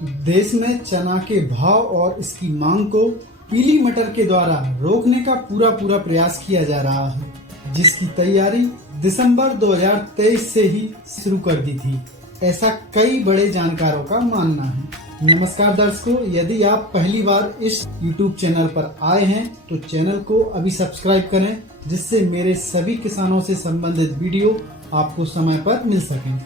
देश में चना के भाव और इसकी मांग को पीली मटर के द्वारा रोकने का पूरा प्रयास किया जा रहा है, जिसकी तैयारी दिसंबर 2023 से ही शुरू कर दी थी, ऐसा कई बड़े जानकारों का मानना है। नमस्कार दर्शकों, यदि आप पहली बार इस YouTube चैनल पर आए हैं तो चैनल को अभी सब्सक्राइब करें, जिससे मेरे सभी किसानों से संबंधित वीडियो आपको समय पर मिल सकें।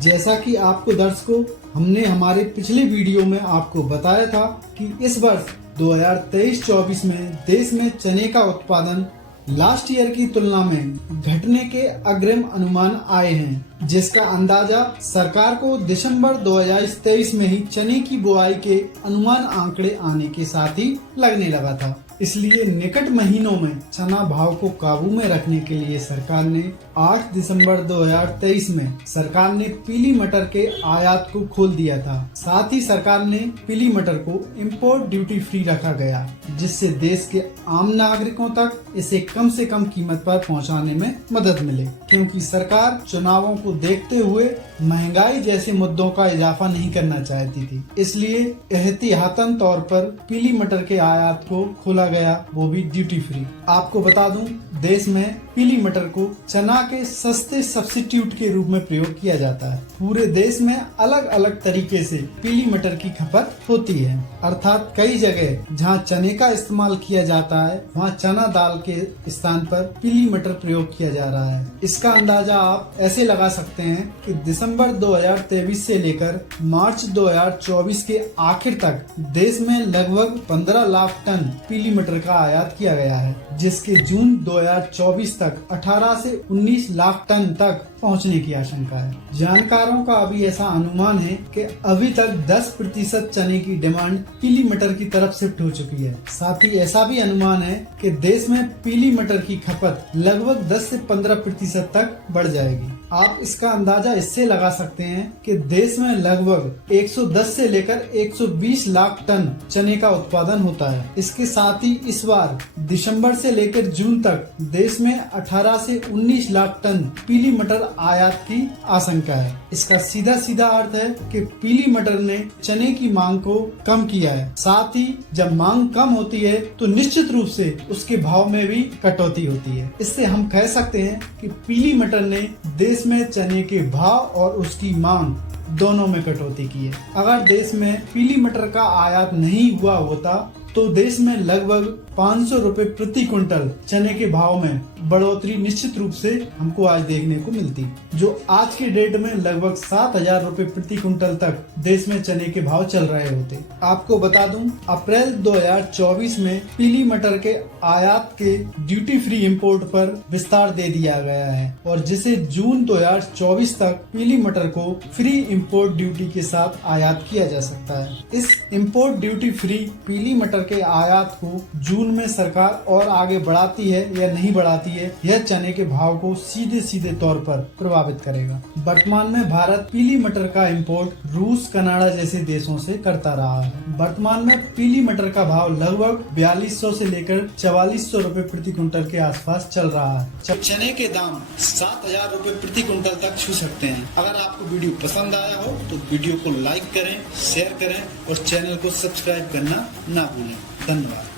जैसा कि आपको दर्शकों हमने हमारे पिछले वीडियो में आपको बताया था कि इस वर्ष 2023-24 में देश में चने का उत्पादन लास्ट ईयर की तुलना में घटने के अग्रिम अनुमान आए हैं, जिसका अंदाजा सरकार को दिसंबर 2023 में ही चने की बुआई के अनुमान आंकड़े आने के साथ ही लगने लगा था। इसलिए निकट महीनों में चना भाव को काबू में रखने के लिए सरकार ने 8 दिसंबर 2023 में सरकार ने पीली मटर के आयात को खोल दिया था। साथ ही सरकार ने पीली मटर को इंपोर्ट ड्यूटी फ्री रखा गया, जिससे देश के आम नागरिकों तक इसे कम से कम कीमत पर पहुंचाने में मदद मिले, क्योंकि सरकार चुनावों को देखते हुए महंगाई जैसे मुद्दों का इजाफा नहीं करना चाहती थी। इसलिए एहतियातन तौर पर पीली मटर के आयात को खोला गया, वो भी ड्यूटी फ्री। आपको बता दूं, देश में पीली मटर को चना के सस्ते सब्स्टिट्यूट के रूप में प्रयोग किया जाता है। पूरे देश में अलग अलग तरीके से पीली मटर की खपत होती है, अर्थात कई जगह जहां चने का इस्तेमाल किया जाता है वहां चना दाल के स्थान पर पीली मटर प्रयोग किया जा रहा है। इसका अंदाजा आप ऐसे लगा सकते हैं कि दिसंबर 2023 से लेकर मार्च 2024 के आखिर तक देश में लगभग 15 लाख टन पीली मटर का आयात किया गया है, जिसके जून 2024 तक 18 से 19 लाख टन तक पहुंचने की आशंका है। जानकारों का अभी ऐसा अनुमान है कि अभी तक 10% चने की डिमांड पीली मटर की तरफ शिफ्ट हो चुकी है। साथ ही ऐसा भी अनुमान है कि देश में पीली मटर की खपत लगभग 10 से 15% तक बढ़ जाएगी। आप इसका अंदाजा इससे लगा सकते हैं कि देश में लगभग 110 से लेकर 120 लाख टन चने का उत्पादन होता है। इसके साथ ही इस बार दिसंबर से लेकर जून तक देश में 18 से 19 लाख टन पीली मटर आयात की आशंका है। इसका सीधा अर्थ है कि पीली मटर ने चने की मांग को कम किया है। साथ ही जब मांग कम होती है तो निश्चित रूप से उसके भाव में भी कटौती होती है। इससे हम कह सकते हैं कि पीली मटर ने देश में चने के भाव और उसकी मांग दोनों में कटौती की है। अगर देश में पीली मटर का आयात नहीं हुआ होता तो देश में लगभग 500 रुपए प्रति क्विंटल चने के भाव में बढ़ोतरी निश्चित रूप से हमको आज देखने को मिलती, जो आज के डेट में लगभग 7,000 रुपए प्रति क्विंटल तक देश में चने के भाव चल रहे होते। आपको बता दूं, अप्रैल 2024 में पीली मटर के आयात के ड्यूटी फ्री इंपोर्ट पर विस्तार दे दिया गया है, और जिसे जून 2024 तक पीली मटर को फ्री इंपोर्ट ड्यूटी के साथ आयात किया जा सकता है। इस इंपोर्ट ड्यूटी फ्री पीली मटर के आयात को जून में सरकार और आगे बढ़ाती है या नहीं बढ़ाती है, यह चने के भाव को सीधे तौर पर प्रभावित करेगा। वर्तमान में भारत पीली मटर का इंपोर्ट रूस, कनाडा जैसे देशों से करता रहा है। वर्तमान में पीली मटर का भाव लगभग 4200 से लेकर 4400 रुपए प्रति क्विंटल के आसपास चल रहा है। जब चने के दाम 7000 रुपए प्रति क्विंटल तक छू सकते हैं। अगर आपको वीडियो पसंद आया हो तो वीडियो को लाइक करें, शेयर करें और चैनल को सब्सक्राइब करना ना भूलें। धन्यवाद।